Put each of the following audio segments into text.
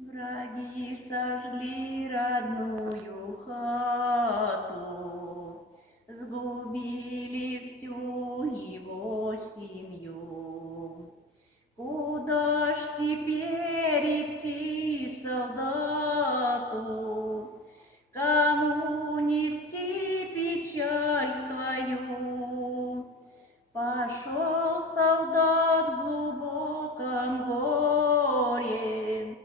Враги сожгли родную хату, сгубили всю его семью. Куда ж теперь идти солдату, кому нести печаль свою? Пошел солдат в глубоком горе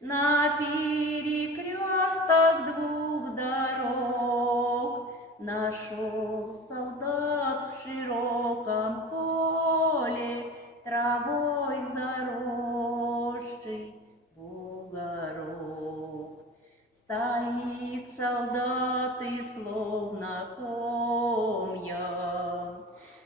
на перекресток двух дорог. Нашел солдат в широком поле травой заросший бугорок. Стоит солдат и словно комья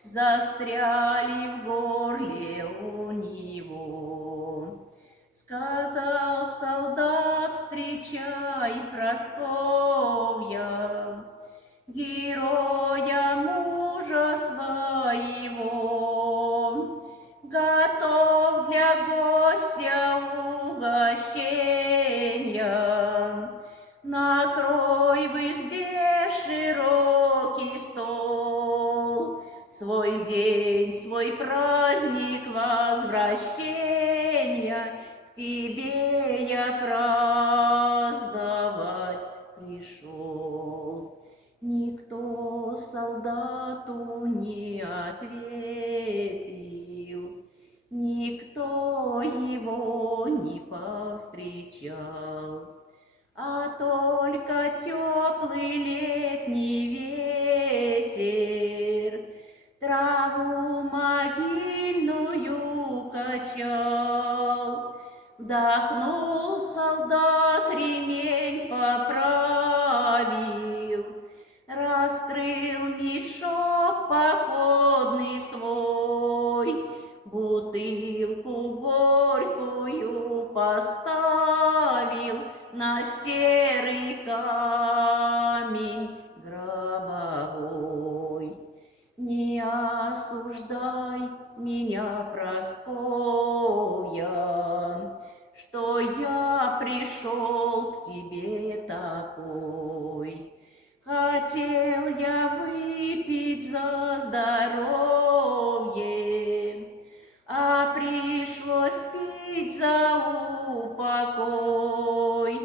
застряли в горле у него. Сказал солдат, встречай Прасковья, героя мужа своего, готов для гостя угощения. Накрой в избе широкий стол, свой день, свой праздник возвращения к тебе я праздновать пришел. Никто солдату не ответил, никто его не повстречал, а только теплый летний ветер траву могильную качал. Вдохнул солдат, ремень поправил, раскрыл мешок походный свой, бутылку горькую поставил на серый камень гробовой. Не осуждай меня, Прасковья, что я пришел к тебе такой. Хотел я выпить за здоровье, а пришлось пить за упокой.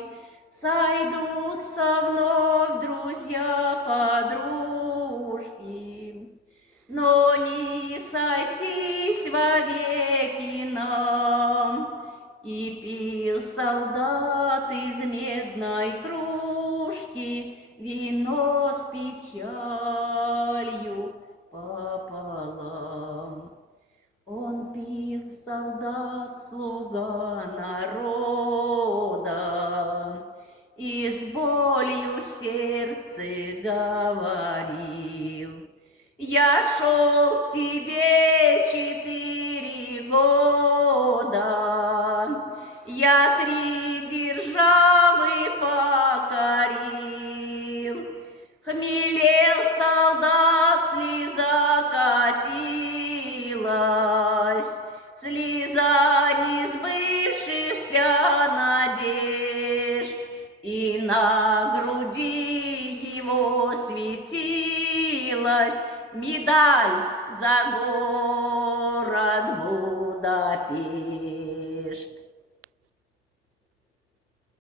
Сойдутся вновь друзья-подружки, но не сойтись вовеки нам. И пил солдат из медной кружки вино с печалью пополам. Он пил, солдат, слуга народа, и с болью в сердце говорил: я шел к тебе 4 года, я 3 державы покорил. Хмелел солдат, слеза катилась, слеза несбывшихся надежд, и на груди его светилась медаль за